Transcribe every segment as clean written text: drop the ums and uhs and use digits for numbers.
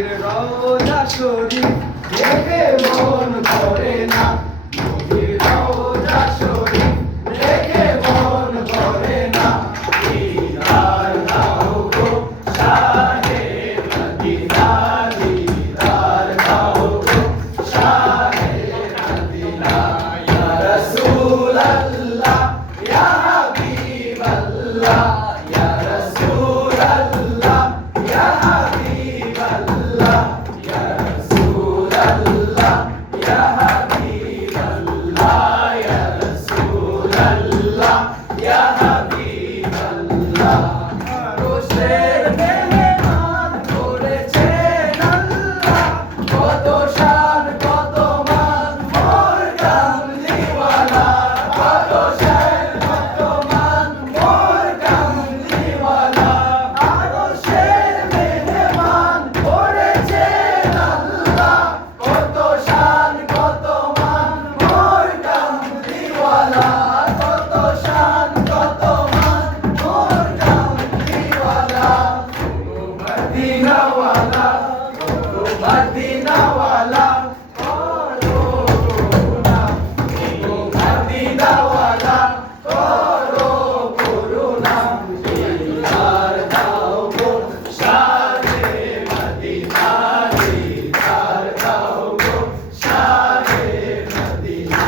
নবীর রওজা শরীফ দেখে মন ভরে না, নবীর রওজা শরীফ দেখে মন ভরে না। দিদার দাও গো শাহে মদিনা, দিদার দাও গো শাহে মদিনা। ইয়া রাসূলাল্লাহ ইয়া হাবিবাল্লাহ, ইয়া রাসূলাল্লাহ ইয়া হাবিবাল্লাহ, ইয়া রাসূলাল্লাহ ইয়া হাবিবাল্লাহ, ইয়া রাসূলাল্লাহ ইয়া হাবিবাল্লাহ। আরশের মেহমান করেছেন আল্লাহ, কত শান কত মান মোর কামলিওয়ালা, কত শান কত মান মোর কামলিওয়ালা। আরশের মেহমান করেছেন আল্লাহ, কত শান কত মান মোর কামলিওয়ালা, কত শান কত মান মোর কামলিওয়ালা। ও মদিনাওয়ালা, ও মদিনাওয়ালা করো করুণা, ও মদিনাওয়ালা করো করুণা। দিদার দাও গো শাহে মদিনা, দিদার দাও গো শাহে মদিনা।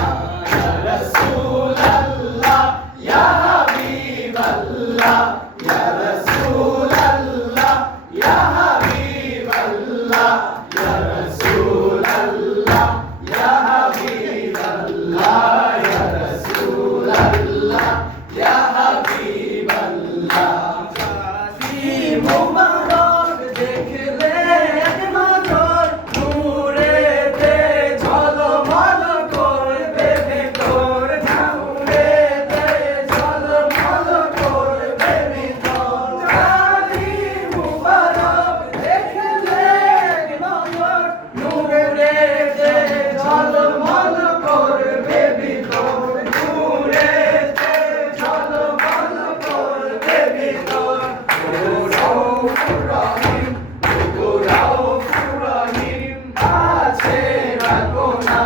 ইয়া রাসূলাল্লাহ ইয়া হাবিবাল্লাহ, ইয়া রাসূলাল্লাহ ইয়া হাবিবাল্লাহ, ইয়া রাসূলাল্লাহ ইয়া হাবিবাল্লাহ, ইয়া রাসূলাল্লাহ ইয়া হাবিবাল্লাহ। শাদি মুবারক দেখলে এক নজর, নূরেতে ঝলমল করবে ভেতর, নূরেতে ঝলমল করবে ভেতর। শাদি মুবারক দেখলে এক নজর, নূরেতে ঝলমল করবে ভিতর, নূরেতে ঝলমল করবে ভিতর। ও রাউফুর রহিম, ও রাউফুর রহিম কাছে রাখো না,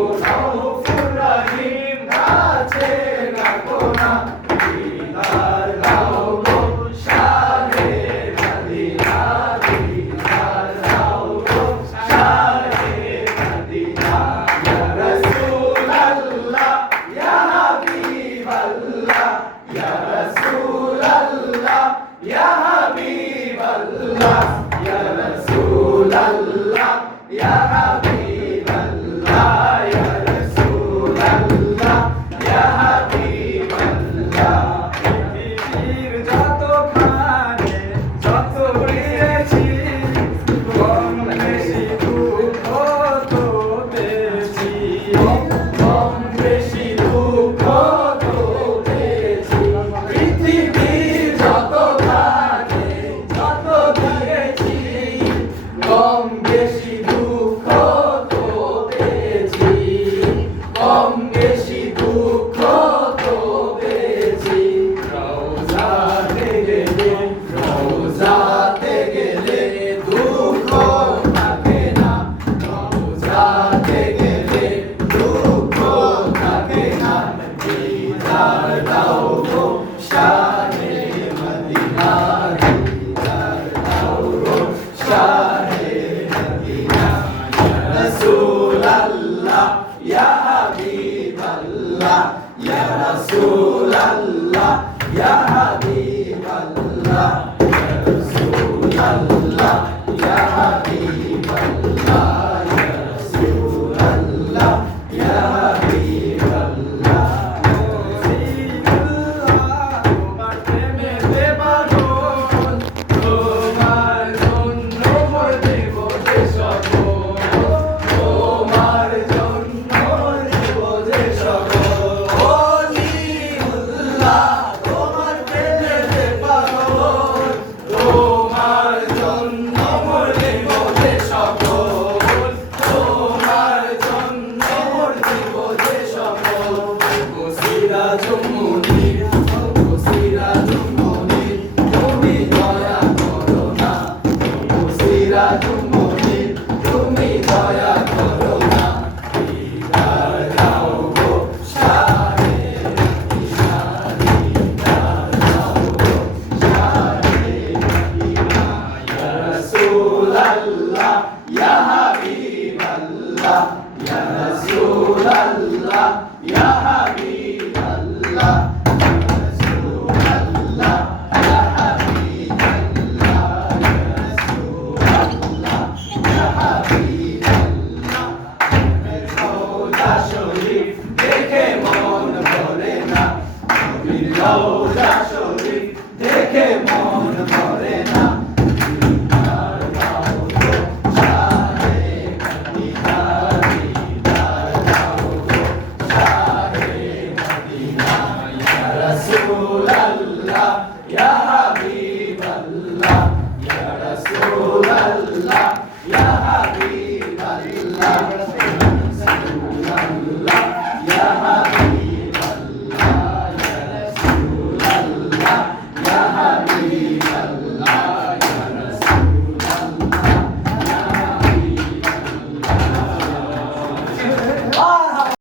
ও রাউফুর রহিম কাছে রাখো না। দিদার দাও গো শাহে মদিনা, দিদার দাও গো শাহে মদিনা। ইয়া রাসূলাল্লাহ ইয়া হাবিবাল্লাহ, ইয়া রাসূলাল্লাহ ইয়া হাবিবাল্লাহ, ইয়া রাসূলাল্লাহ ইয়া হাবিবাল্লাহ, ইয়া রাসূলাল্লাহ ইয়া হাবিবাল্লাহ। পৃথিবীর যতখানে যত পেয়েছি, কম বেশি দুঃখ তো পেয়েছি, কম বেশি দুঃখ তো পেয়েছি। পৃথিবীর যতখানে যত দিয়েছি, কম বেশি দুঃখ তো পেয়েছি, কম বেশি দুঃখ তো পেয়েছি। রওজাতে গেলে, রওজাতে গেলে দুঃখ থাকে না, রওজাতে গেলে দুঃখ থাকে না। দিদার দাও গো শাহে মদিনা, দিদার দাও গো শাহে মদিনা। ইয়া রাসূলাল্লাহ ইয়া হাবিবাল্লাহ, ইয়া রাসূলাল্লাহ ইয়া হাবিবাল্লাহ, ইয়া রাসূলাল্লাহ ইয়া হাবিবাল্লাহ, ইয়া রাসূলাল্লাহ ইয়া হাবিবাল্লাহ। তোমার প্রেমেতে পাগল, তোমার জন্য মরতে বসে সকল, তোমার জন্য দেব যে সকল। ওলিউল্লাহ তোমার প্রেমেতে পাগল, তোমার জন্য মরতে বসে ইয়া রাসূলুল্লাহ ইয়া হাবিব